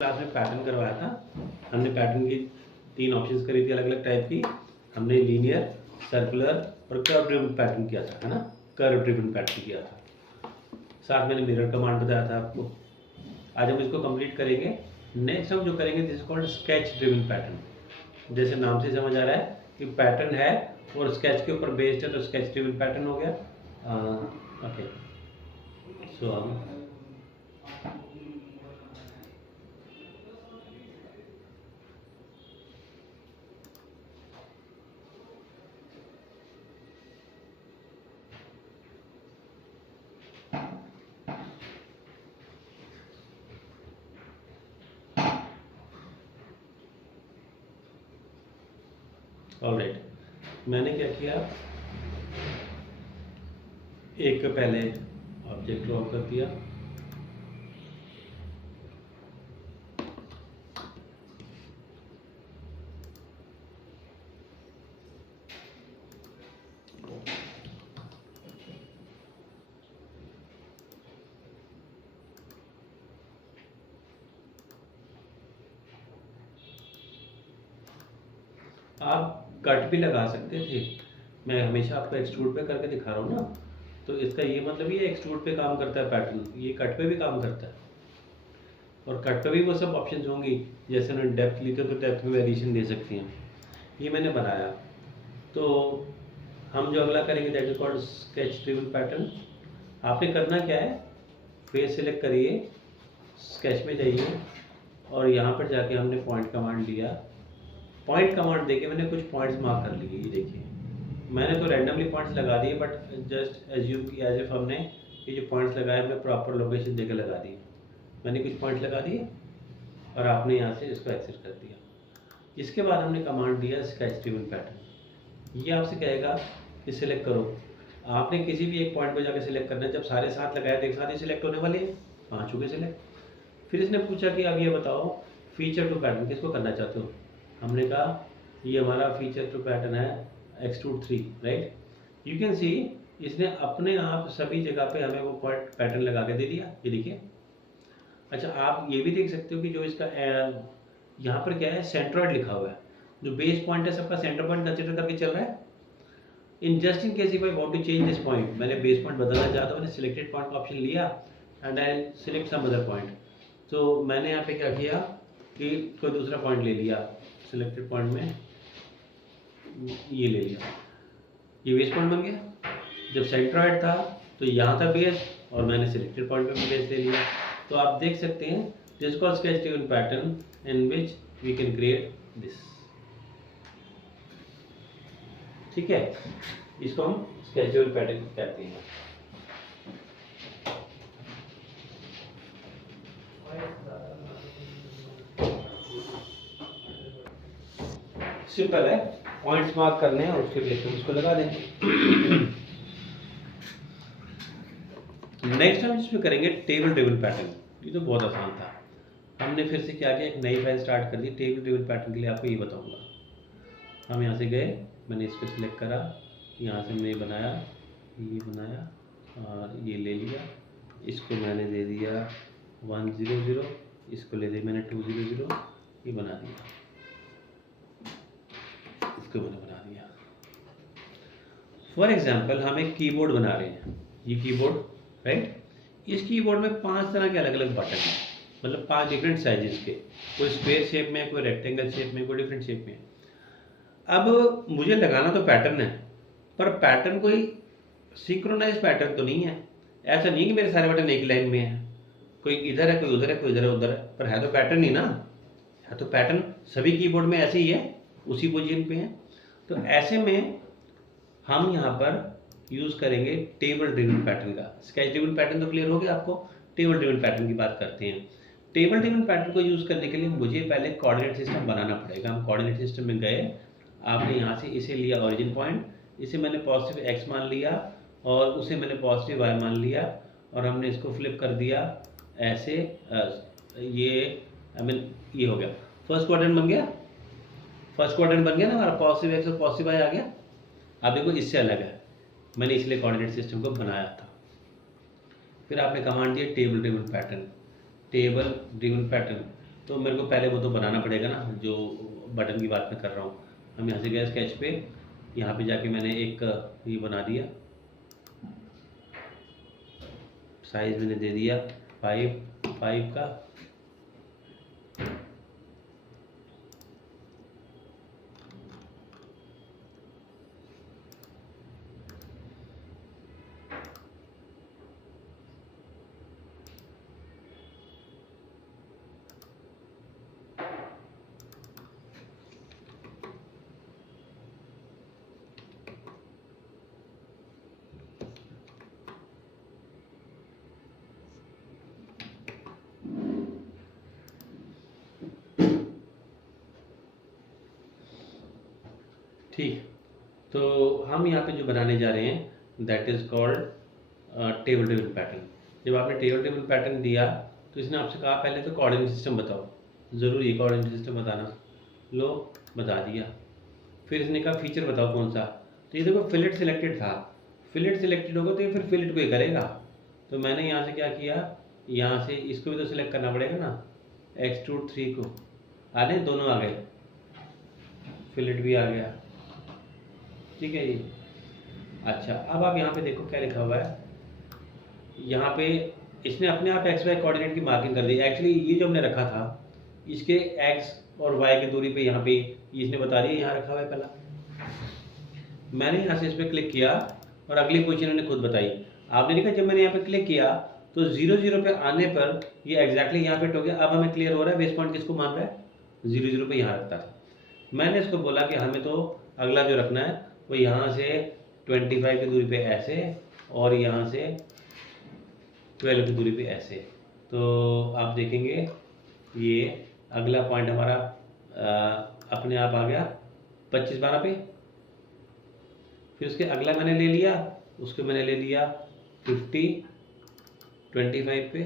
Class में pattern करवाया था। हमने पैटर्न की 3 ऑप्शंस करी थी अलग अलग टाइप की। हमने लीनियर, सर्कुलर और कर्व ड्रिवन पैटर्न किया था, है ना। कर्व ड्रिवन पैटर्न किया था, साथ में मिरर कमांड बताया था आपको। आज हम इसको कंप्लीट करेंगे। नेक्स्ट हम जो करेंगे this is called sketch driven pattern. जैसे नाम से समझ आ रहा है कि पैटर्न है और स्केच के ऊपर बेस्ड है, तो स्केच ड्रिवन पैटर्न हो गया। ओके, सो हम ऑलराइट, मैंने क्या किया, एक पहले ऑब्जेक्ट ड्रॉ कर दिया। आप कट भी लगा सकते थे, मैं हमेशा आपको एक्सट्रूड पे करके दिखा रहा हूँ ना, तो इसका ये मतलब ये एक्सट्रूड पे काम करता है पैटर्न, ये कट पे भी काम करता है। और कट पे भी वो सब ऑप्शंस होंगी, जैसे उन्होंने डेप्थ ली तो डेप्थ में वेरिएशन दे सकती हैं। ये मैंने बनाया। तो हम जो अगला करेंगे that is called sketch driven pattern. आपने करना क्या है, फेस सेलेक्ट करिए, स्केच में जाइए और यहाँ पर जाके हमने पॉइंट कमांड लिया। पॉइंट कमांड देके मैंने कुछ पॉइंट्स मार्क कर लिए। ये देखिए, मैंने तो रैंडमली पॉइंट्स लगा दिए, बट जस्ट एज्यूम की एज इफ हमने ये जो पॉइंट्स लगाए हमने प्रॉपर लोकेशन देके लगा दिए। मैंने कुछ पॉइंट्स लगा दिए और आपने यहाँ से इसको एक्सेस कर दिया। इसके बाद हमने कमांड दिया स्केच ड्रिवन पैटर्न। ये आपसे कहेगा कि सिलेक्ट करो। आपने किसी भी एक पॉइंट पर जाकर सिलेक्ट करना है। जब सारे साथ लगाए तो एक साथ ही सिलेक्ट होने वाले हैं, 5 हो गए सिलेक्ट। फिर इसने पूछा कि अब ये बताओ फीचर टू पैटर्न किसको करना चाहते हो। हमने कहा ये हमारा फीचर टू पैटर्न है extrude 3, right. You can see इसने अपने आप सभी जगह पे हमें वो पैटर्न लगा के दे दिया। ये देखिए। अच्छा, आप ये भी देख सकते हो कि जो इसका यहाँ पर क्या है, सेंट्रॉइड लिखा हुआ है। जो बेस पॉइंट है सबका सेंटर पॉइंट कंसिडर करके चल रहा है। In just in case if I want to change this point, मैंने बेस पॉइंट बदलना चाहता हूँ, मैंने सिलेक्टेड पॉइंट का ऑप्शन लिया and I select some other point. तो मैंने यहाँ पे क्या किया कि कोई दूसरा पॉइंट ले लिया, सिलेक्टेड पॉइंट में ये ले लिया, ये बेस पॉइंट बन गया। जब सेंट्रॉइड था तो यहाँ था बेस और मैंने सिलेक्टेड पॉइंट पे बेस ले लिया। तो आप देख सकते हैं this called sketch driven pattern in which we can create this. ठीक है, इसको हम स्केच ड्रिवन पैटर्न कहते हैं। सिंपल है, पॉइंट्स मार्क करने हैं और उसके बेस पे उसको लगा देंगे। नेक्स्ट हम इसमें करेंगे टेबल ड्रिवन पैटर्न। ये तो बहुत आसान था। हमने फिर से क्या किया, एक नई फाइल स्टार्ट कर दी। टेबल ड्रिवन पैटर्न के लिए आपको ये बताऊंगा। हम यहाँ से गए, मैंने इसको सिलेक्ट करा, यहाँ से मैंने बनाया, ये बनाया और ये ले लिया। इसको मैंने दे दिया 100, इसको ले दिया मैंने 200, ये बना दिया, इसको मैंने बना दिया। फॉर एग्जाम्पल हम एक कीबोर्ड बना रहे हैं, ये कीबोर्ड, राइट। इस कीबोर्ड में 5 तरह के अलग अलग बटन हैं, मतलब 5 डिफरेंट साइजेस के। कोई स्क्वायर शेप में, कोई रेक्टेंगल शेप में, कोई डिफरेंट शेप में। अब मुझे लगाना तो पैटर्न है, पर पैटर्न कोई सिंक्रोनाइज पैटर्न तो नहीं है। ऐसा नहीं कि मेरे सारे बटन एक लाइन में है, कोई इधर है, कोई उधर है, कोई इधर है, उधर है, पर है तो पैटर्न ही ना। है तो पैटर्न सभी कीबोर्ड में ऐसे ही है, उसी पोजीशन पे है। तो ऐसे में हम यहाँ पर यूज़ करेंगे टेबल ड्रिवन पैटर्न का। स्केच ड्रिवन पैटर्न तो क्लियर हो गया आपको, टेबल ड्रिवन पैटर्न की बात करते हैं। टेबल ड्रिवन पैटर्न को यूज़ करने के लिए मुझे पहले कोऑर्डिनेट सिस्टम बनाना पड़ेगा। हम कोऑर्डिनेट सिस्टम में गए, आपने यहाँ से इसे लिया ओरिजिन पॉइंट, इसे मैंने पॉजिटिव x मान लिया और उसे मैंने पॉजिटिव y मान लिया और हमने इसको फ्लिप कर दिया ऐसे। ये ये हो गया, फर्स्ट क्वाड्रेंट बन गया। फर्स्ट क्वाड्रेंट बन गया ना हमारा, पॉजिटिव x और पॉजिटिव y आ गया। आप देखो इससे अलग है, मैंने इसलिए कोऑर्डिनेट सिस्टम को बनाया था। फिर आपने कमांड दिया table driven pattern. Table driven pattern तो मेरे को पहले वो तो बनाना पड़ेगा ना, जो बटन की बात मैं कर रहा हूँ। हम यहाँ से गए स्केच पे, यहाँ पे जाके मैंने एक ये बना दिया, साइज मैंने दे दिया 5 का। ठीक, तो हम यहाँ पे जो बनाने जा रहे हैं that is called table table pattern. जब आपने टेबल टेबल पैटर्न दिया तो इसने आपसे कहा पहले तो कोऑर्डिनेट सिस्टम बताओ, ज़रूरी है कोऑर्डिनेट सिस्टम बताना। लो, बता दिया। फिर इसने कहा फीचर बताओ कौन सा। तो ये देखो फिलेट सिलेक्टेड था, फिलेट सिलेक्टेड होगा तो ये फिर फिलेट को ही करेगा। तो मैंने यहाँ से क्या किया, यहाँ से इसको भी तो सिलेक्ट करना पड़ेगा ना, एक्सट्रूड 3 को। आने दोनों आ गए, फिलेट भी आ गया, ठीक है ये। अच्छा, अब आप यहाँ पे देखो क्या लिखा हुआ है, यहाँ पे इसने अपने आप एक्स वाई कोऑर्डिनेट की मार्किंग कर दी। एक्चुअली ये जो हमने रखा था इसके एक्स और वाई की दूरी पे यहाँ पे इसने बता दिया, यहाँ रखा हुआ है पहला। मैंने यहाँ से इस पर क्लिक किया और अगली पोजीशन मैंने खुद बताई। आपने देखा जब मैंने यहाँ पे क्लिक किया तो 0 0 पे आने पर ये एग्जैक्टली यहाँ पे हो गया। अब हमें क्लियर हो रहा है बेस पॉइंट किसको मान रहा है, 0 0 पे यहाँ रखता था। मैंने इसको बोला कि हमें तो अगला जो रखना है वो यहाँ से 25 की दूरी पे ऐसे और यहाँ से 12 की दूरी पे ऐसे। तो आप देखेंगे ये अगला पॉइंट हमारा अपने आप आ गया 25 12 पे। फिर उसके अगला मैंने ले लिया, उसको मैंने ले लिया 50 25 पे।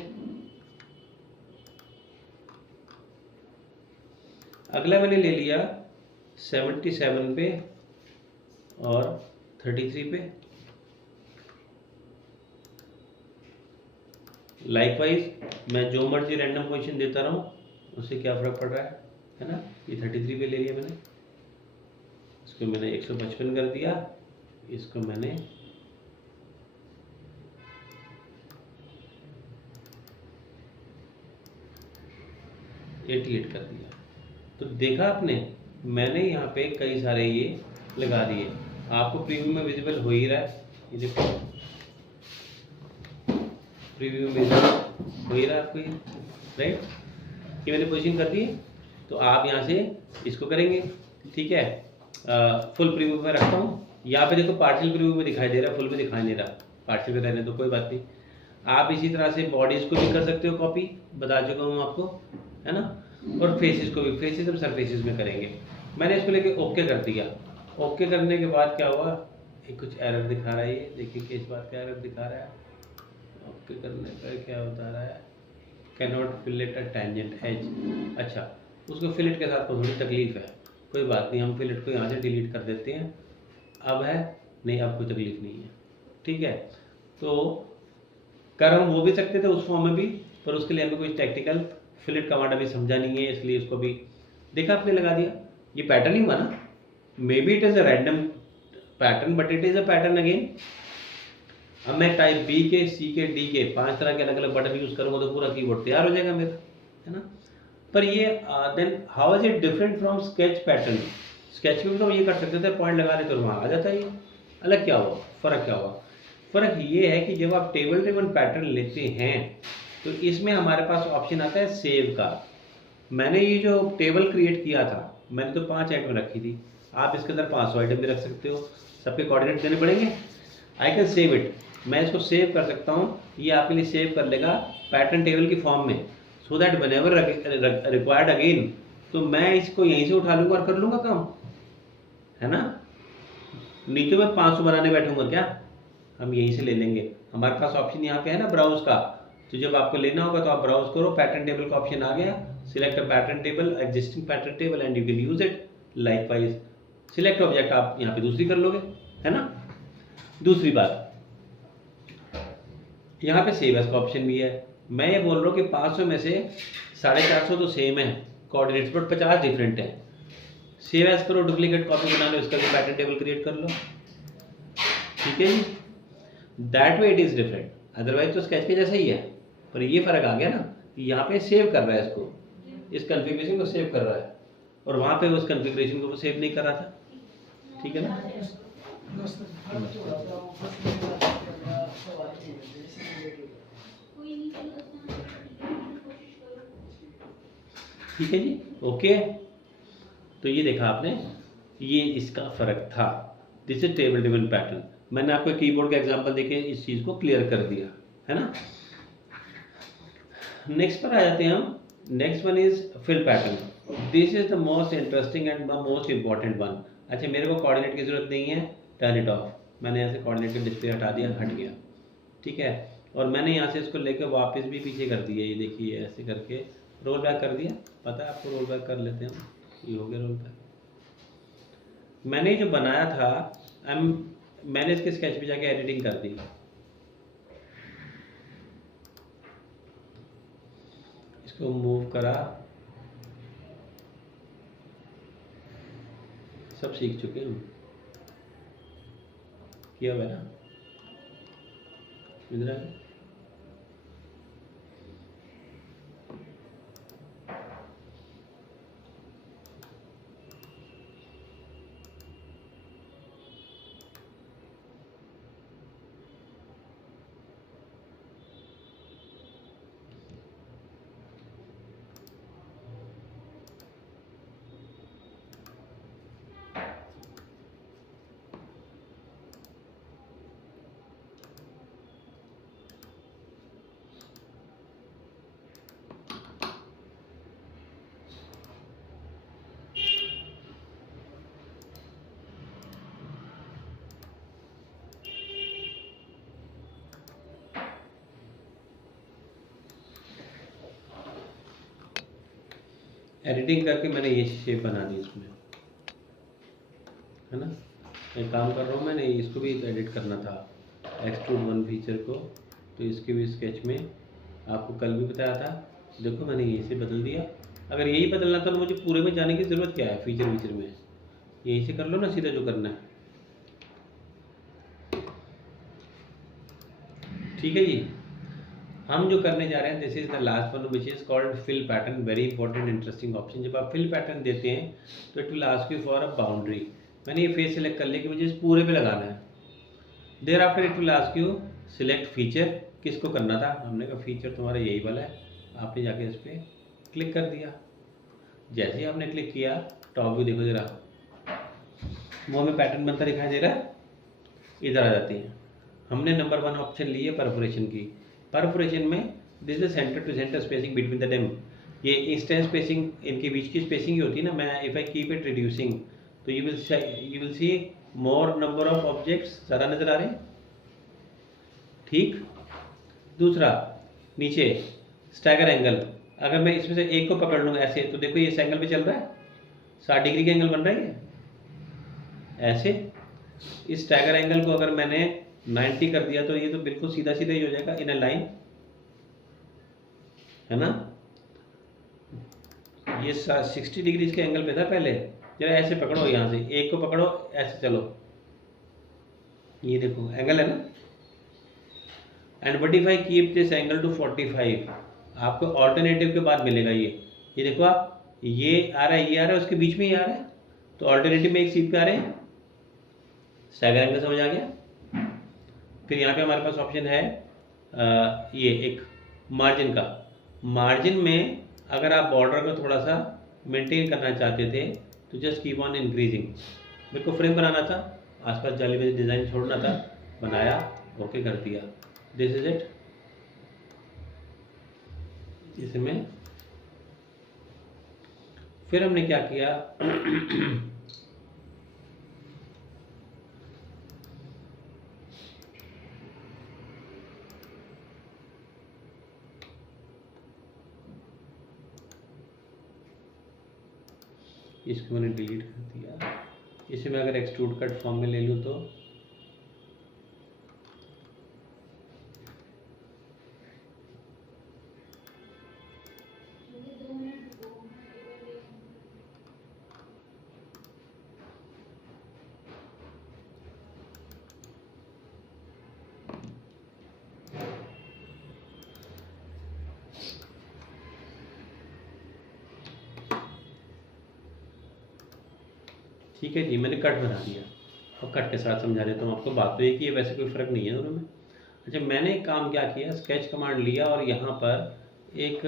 अगला मैंने ले लिया 77 पे और 33 पे। लाइकवाइज मैं जो मर्जी रैंडम पोजीशन देता रहूँ उससे क्या फ़र्क पड़ रहा है ना। ये 33 पे ले लिया मैंने, इसको मैंने 155 कर दिया, इसको मैंने 88 कर दिया। तो देखा आपने, मैंने यहाँ पे कई सारे ये लगा दिए। आपको प्रीव्यू में विजिबल हो ही रहा है, ये देखो प्रीव्यू में हो ही रहा है आपको ये, राइट। ये मैंने पोजीशन कर दी। तो आप यहाँ से इसको करेंगे, ठीक है। फुल प्रीव्यू में रखता हूँ। यहाँ पे देखो पार्शियल प्रीव्यू में दिखाई दे रहा है, फुल में दिखाई नहीं रहा। पार्शियल में रहने दो, कोई बात नहीं। आप इसी तरह से बॉडीज़ को भी कर सकते हो कॉपी, बता चुका हूँ आपको, है ना। और फेसेस को भी, फेसेस हम सरफेसेस में करेंगे। मैंने इसको लेके ओके कर दिया। ओके करने के बाद क्या हुआ, एक कुछ एरर दिखा रहा है, ये देखिए किस बात का एरर दिखा रहा है। ओके करने पर क्या बता रहा है, cannot fillet a tangent edge. अच्छा, उसको फिलेट के साथ थोड़ी तकलीफ है, कोई बात नहीं, हम फिलेट को यहाँ से डिलीट कर देते हैं। अब है नहीं, अब कोई तकलीफ नहीं है, ठीक है। तो कर हम वो भी सकते थे उस फॉर्म में भी, पर उसके लिए हमें कोई टेक्निकल फिलेट कमांड अभी समझा नहीं है, इसलिए उसको भी देखा आपने लगा दिया। ये पैटर्न ही हुआ ना, may be it is a random pattern but it is a pattern again. अब मैं टाइप बी के, सी के, डी के 5 तरह के अलग अलग बटन यूज़ करूँगा तो पूरा कीबोर्ड तैयार हो जाएगा मेरा, है ना। पर ये then how is it different from sketch pattern. Sketch में तो ये कर सकते थे, पॉइंट लगा देते तो वहाँ आ जाता है। ये अलग क्या हुआ, फ़र्क क्या हुआ, फ़र्क ये है कि जब आप टेबल ड्रिवन पैटर्न लेते हैं तो इसमें हमारे पास ऑप्शन आता है सेव का। मैंने ये जो टेबल क्रिएट किया था, मैंने तो 5 आइटम रखी थी, आप इसके अंदर 500 आइटम भी रख सकते हो, सबके कोऑर्डिनेट देने पड़ेंगे। आई कैन सेव इट, मैं इसको सेव कर सकता हूँ, ये आपके लिए सेव कर लेगा पैटर्न टेबल की फॉर्म में, so that whenever required again तो मैं इसको यहीं से उठा लूँगा और कर लूँगा काम, है ना। नहीं तो मैं 500 बनाने बैठूंगा क्या, हम यहीं से ले लेंगे। हमारे पास ऑप्शन यहाँ पे है ना ब्राउज का, तो जब आपको लेना होगा तो आप ब्राउज करो, पैटर्न टेबल का ऑप्शन आ गया, select a pattern table, existing pattern table and you can use it. Likewise select object आप यहाँ पे दूसरी कर लोगे, है ना। दूसरी बात, यहाँ पे सेव एज का ऑप्शन भी है। मैं ये बोल रहा हूँ कि 500 में से 450 तो सेम है कोऑर्डिनेट्स, बट 50 डिफरेंट है। सेव एज करो, डुप्लीकेट कॉपी बना लो, इसका भी पैटर्न टेबल क्रिएट कर लो, ठीक है जी। That way it is different, otherwise तो स्केच के जैसा ही है, पर ये फ़र्क आ गया ना कि यहाँ पे सेव कर रहा है इसको, इस कन्फिग्रेशन को सेव कर रहा है, और वहाँ पे उस कन्फिग्रेशन को वो सेव नहीं कर रहा था, ठीक है ना। ठीक है जी, ओके। तो ये देखा आपने, ये इसका फ़र्क था। This is table driven pattern. मैंने आपको कीबोर्ड का एग्जांपल देके इस चीज़ को क्लियर कर दिया है ना। नेक्स्ट पर आ जाते हैं हम। Next one is fill pattern. This is the most interesting and the most important one. अच्छा, मेरे को कोऑर्डिनेट की जरूरत नहीं है, टर्न इट ऑफ। मैंने यहाँ से कोऑर्डिनेट का डिस्प्ले हटा दिया, हट गया, ठीक है। और मैंने यहाँ से इसको लेकर वापस भी पीछे कर दिया, ये देखिए ऐसे करके रोल बैक कर दिया। पता है आपको, रोल बैक कर लेते हैं हम, ये हो गया रोल बैक। मैंने जो बनाया था मैंने इसके स्केच पे जाके एडिटिंग कर दी, इसको मूव करा, सब सीख चुके हैं हम, किया हुआ है ना, इधर आ गया। एडिटिंग करके मैंने ये शेप बना दी इसमें, है ना। मैं काम कर रहा हूँ, मैंने इसको भी एडिट करना था, एक्सट्रूड वन फीचर को, तो इसके भी स्केच में आपको कल भी बताया था। देखो मैंने यहीं से बदल दिया। अगर यही बदलना था तो मुझे पूरे में जाने की ज़रूरत क्या है, फीचर वीचर में यहीं से कर लो ना सीधा जो करना है, ठीक है जी। हम जो करने जा रहे हैं, this is the last one which is called fill pattern. Very important interesting option. जब आप फिल पैटर्न देते हैं तो it will ask you for a boundary. मैंने ये फेस सेलेक्ट कर लिया कि मुझे इस पूरे पे लगाना है। Thereafter it will ask you select feature, किसको करना था, हमने कहा फीचर तुम्हारा यही वाला है, आपने जाके इस पर क्लिक कर दिया। जैसे ही आपने क्लिक किया, टॉप व्यू देखो जरा, वो हमें पैटर्न बनता दिखाई दे रहा है, इधर आ जाती है। हमने नंबर 1 ऑप्शन ली है परफोरेशन की। परफोरेशन में this is centre to centre spacing between the them. ये इंस्टेंट स्पेसिंग, इनके बीच की स्पेसिंग ही होती है ना। मैं if I keep it reducing तो you will see more number of objects, ज़्यादा नज़र आ रहे हैं, ठीक। दूसरा, नीचे स्टैगर एंगल, अगर मैं इसमें से एक को पकड़ लूँ ऐसे, तो देखो ये इस एंगल पे चल रहा है, 60 डिग्री का एंगल बन रहा है ऐसे। इस स्टैगर एंगल को अगर मैंने 90 कर दिया तो ये तो बिल्कुल सीधा सीधा ही हो जाएगा इन अ लाइन, है ना। ये 60 डिग्री के एंगल पे था पहले। जरा ऐसे पकड़ो, यहाँ से एक को पकड़ो, ऐसे चलो, ये देखो एंगल है ना। And but if I keep this angle to 45, आपको ऑल्टरनेटिव के बाद मिलेगा ये देखो आप, ये आ रहा है, ये आ रहा है, उसके बीच में ही आ रहा है, तो ऑल्टरनेटिव में एक सीट पे आ रहे हैं। स्टैगर एंगल समझ आ गया। फिर यहाँ पे हमारे पास ऑप्शन है ये एक मार्जिन का। मार्जिन में अगर आप बॉर्डर को थोड़ा सा मेंटेन करना चाहते थे तो जस्ट कीप ऑन इंक्रीजिंग। मेरे को फ्रेम बनाना था, आसपास जाली वाली डिज़ाइन छोड़ना था, बनाया, ओके कर दिया, दिस इज इट। इसमें फिर हमने क्या किया इसको मैंने डिलीट कर दिया। इसे मैं अगर एक्सट्रूड कट फॉर्म में ले लूँ तो ठीक है जी, मैंने कट बना दिया और कट के साथ समझा देता हूँ आपको। बात तो एक ही है, वैसे कोई फ़र्क नहीं है दोनों में। अच्छा, मैंने एक काम क्या किया, स्केच कमांड लिया और यहाँ पर एक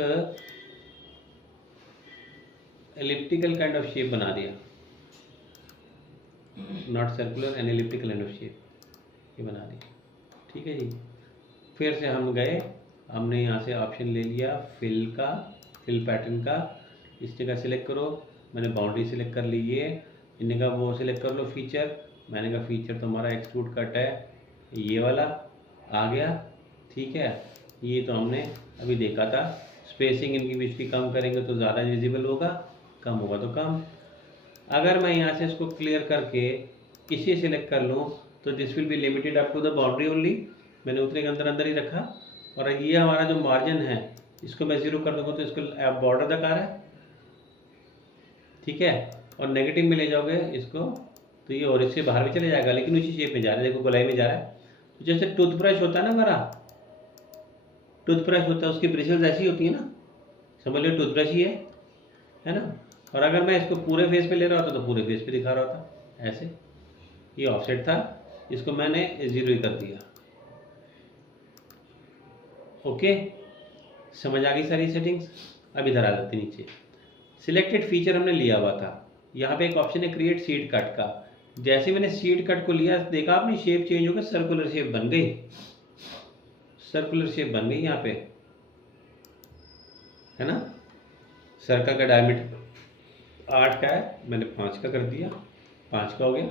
एलिप्टिकल काइंड ऑफ शेप बना दिया, not circular an elliptical kind of shape, ये बना दी। ठीक है जी, फिर से हम गए, हमने यहाँ से ऑप्शन ले लिया फिल का, फिल पैटर्न का। इस जगह सेलेक्ट करो, मैंने बाउंड्री सेलेक्ट कर ली। ये इन्हें कहा वो सेलेक्ट कर लो फीचर, मैंने कहा फीचर तो हमारा एक्सट्रूड कट है, ये वाला आ गया। ठीक है, ये तो हमने अभी देखा था। स्पेसिंग इनकी बीच की कम करेंगे तो ज़्यादा विजिबल होगा, कम होगा तो कम। अगर मैं यहाँ से इसको क्लियर करके इसे सेलेक्ट कर लूँ तो this will be limited up to the boundary only, मैंने उतने के अंदर अंदर ही रखा। और ये हमारा जो मार्जिन है इसको मैं ज़ीरो कर दूँगा तो इसको बॉर्डर तक आ रहा है। ठीक है, और नेगेटिव में ले जाओगे इसको तो ये और इससे बाहर भी चले जाएगा, लेकिन उसी शेप में जा रहा है, देखो गोलाई में जा रहा है। तो जैसे टूथब्रश होता है ना हमारा, टूथब्रश होता है उसकी ब्रिशल्स ऐसी होती है ना, समझ लो टूथब्रश ही है ना। और अगर मैं इसको पूरे फेस पे ले रहा होता तो पूरे फेस पे दिखा रहा होता ऐसे। ये ऑफसेट था, इसको मैंने ज़ीरो ही कर दिया। ओके, समझ आ गई सारी सेटिंग्स। अब इधर आ जाते नीचे, सिलेक्टेड फीचर हमने लिया हुआ था, यहाँ पे एक ऑप्शन है क्रिएट सीड कट का। जैसे मैंने सीड कट को लिया, देखा आपने शेप चेंज हो गया, सर्कुलर शेप बन गई, सर्कुलर शेप बन गई यहाँ पे, है ना। सर्कल का डायमीटर 8 का है, मैंने 5 का कर दिया, 5 का हो गया।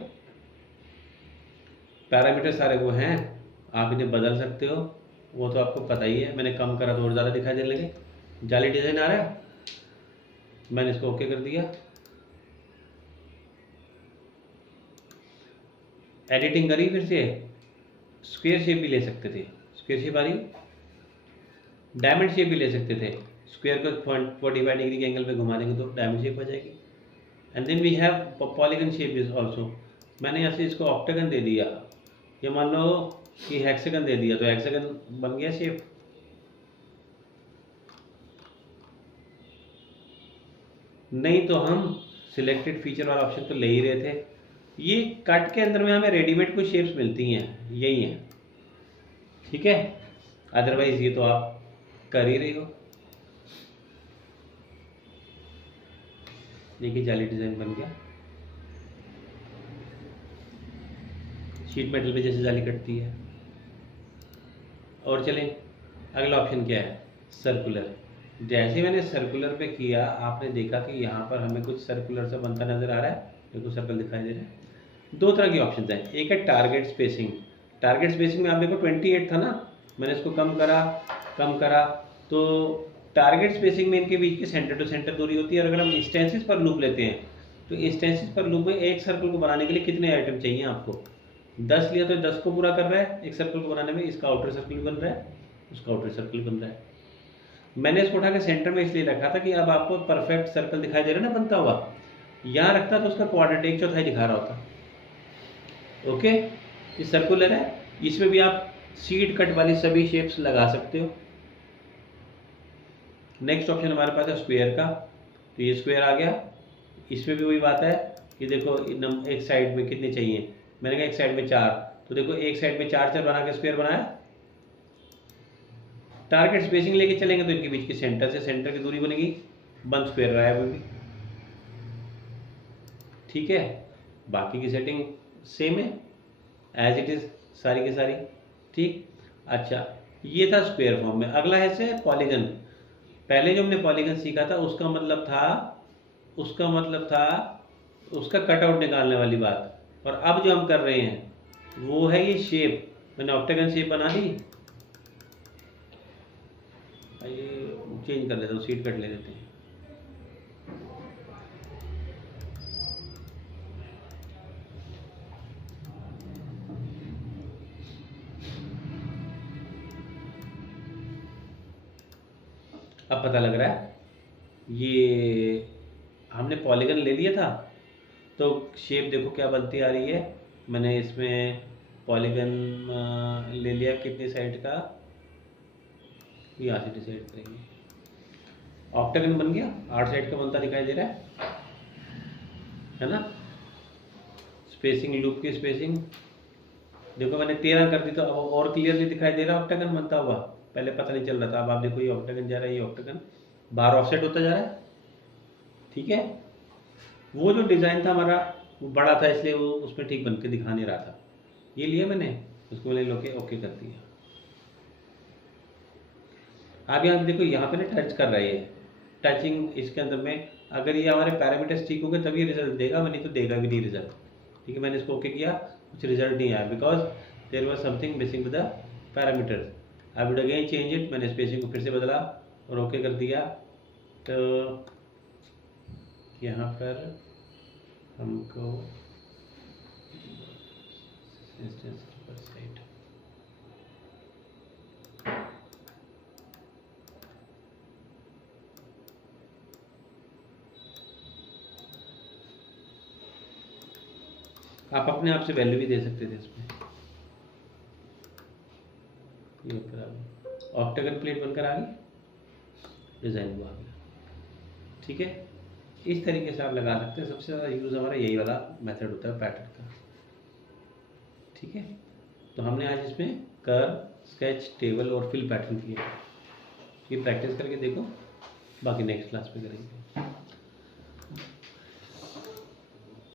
पैरामीटर सारे वो हैं, आप इन्हें बदल सकते हो, वो तो आपको पता ही है। मैंने कम करा तो और ज़्यादा दिखाई देने लगे। जाली डिज़ाइन आ रहा है, मैंने इसको ओके कर दिया। एडिटिंग करी, फिर से स्क्वायर शेप भी ले सकते थे, स्क्वायर शेप आ रही, डायमंड शेप भी ले सकते थे। स्क्वायर को 45 डिग्री के एंगल पे घुमा देंगे तो डायमंड शेप हो जाएगी। And then we have polygon shape is also. मैंने यहाँ से इसको ऑक्टागन दे दिया, ये मान लो कि हेक्सागन दे दिया तो हेक्सागन बन गया शेप। नहीं तो हम सिलेक्टेड फीचर वाला ऑप्शन तो ले ही रहे थे। ये कट के अंदर में हमें रेडीमेड कुछ शेप्स मिलती हैं, यही हैं। ठीक है, अदरवाइज ये तो आप कर ही रही हो। देखिए जाली डिज़ाइन बन गया, शीट मेटल पे जैसे जाली कटती है। और चलें, अगला ऑप्शन क्या है, सर्कुलर। जैसे मैंने सर्कुलर पे किया, आपने देखा कि यहाँ पर हमें कुछ सर्कुलर सा बनता नज़र आ रहा है, देखो सर्कल दिखाई दे रहा है। दो तरह की ऑप्शन हैं, एक है टारगेट स्पेसिंग। टारगेट स्पेसिंग में आप देखो 28 था ना, मैंने इसको कम करा तो टारगेट स्पेसिंग में इनके बीच की सेंटर टू सेंटर दूरी होती है। और अगर हम इंस्टेंसेस पर लूप लेते हैं तो इंस्टेंसेस पर लूप में एक सर्कल को बनाने के लिए कितने आइटम चाहिए आपको, 10 लिया तो 10 को पूरा कर रहा है एक सर्कल को बनाने में। इसका आउटर सर्कल बन रहा है, उसका आउटर सर्कल बन रहा है। मैंने इसको उठा के सेंटर में इसलिए रखा था कि अब आपको परफेक्ट सर्कल दिखाई दे रहा है ना बनता हुआ, यहाँ रखता तो उसका क्वाड्रेंट 1/4 दिखा रहा होता। ओके, ये सर्कुलर है, इसमें भी आप सीड कट वाली सभी शेप्स लगा सकते हो। नेक्स्ट ऑप्शन हमारे पास है स्क्वायर का, तो ये स्क्वायर आ गया। इसमें भी वही बात है कि देखो एक साइड में कितने चाहिए, मैंने कहा एक साइड में 4, तो देखो एक साइड में 4 बना के स्क्वायर बनाया। टारगेट स्पेसिंग लेके चलेंगे तो इनके बीच की सेंटर से सेंटर की दूरी बनेगी, बन स्क्वायर रहा है वो भी। ठीक है, बाकी की सेटिंग सेम है एज इट इज सारी की सारी। ठीक, अच्छा ये था स्क्वायर फॉर्म में। अगला है से पॉलीगन। पहले जो हमने पॉलीगन सीखा था उसका मतलब था उसका कटआउट निकालने वाली बात, और अब जो हम कर रहे हैं वो है ये शेप। मैंने ऑक्टागन शेप बना दी, ये चेंज कर लेता हूँ, सीट कट ले देते हैं। अब पता लग रहा है, ये हमने पॉलीगन ले लिया था तो शेप देखो क्या बनती आ रही है। मैंने इसमें पॉलीगन ले लिया, कितनी साइड का, यहाँ से डिसाइड करेंगे। ऑक्टागन बन गया, 8 साइड का बनता दिखाई दे रहा है ना। स्पेसिंग, लूप की स्पेसिंग देखो मैंने 13 कर दी, तो अब और क्लियरली दिखाई दे रहा है ऑक्टागन बनता हुआ। पहले पता नहीं चल रहा था, अब आप देखो ये ऑक्टागन जा रहा है, ये ऑक्टागन बाहर ऑफसेट होता जा रहा है। ठीक है, वो जो डिज़ाइन था हमारा वो बड़ा था, इसलिए वो उसमें ठीक बन के दिखा नहीं रहा था। ये लिया मैंने, उसको मैंने ओके कर दिया। आप यहाँ देखो, यहाँ पे ना टच कर रहा है ये, टचिंग इसके अंदर में। अगर ये हमारे पैरामीटर्स ठीक हो गए तभी रिजल्ट देगा, नहीं तो देगा भी नहीं रिजल्ट। ठीक है, मैंने इसको ओके किया, कुछ रिजल्ट नहीं आया, because there was something missing with the parameters. I would again change it, मैंने स्पेसिंग को फिर से बदला और ओके कर दिया। तो यहाँ पर हमको आप अपने आप से वैल्यू भी दे सकते थे इसमें। ये ऑक्टागन प्लेट बनकर आ गई, डिज़ाइन वो आ गया। ठीक है, इस तरीके से आप लगा सकते हैं। सबसे ज़्यादा यूज़ हमारा यही वाला मेथड होता है पैटर्न का। ठीक है, तो हमने आज इसमें कर्व, स्केच, टेबल और फिल पैटर्न किया। ये प्रैक्टिस करके देखो, बाकी नेक्स्ट क्लास में करेंगे।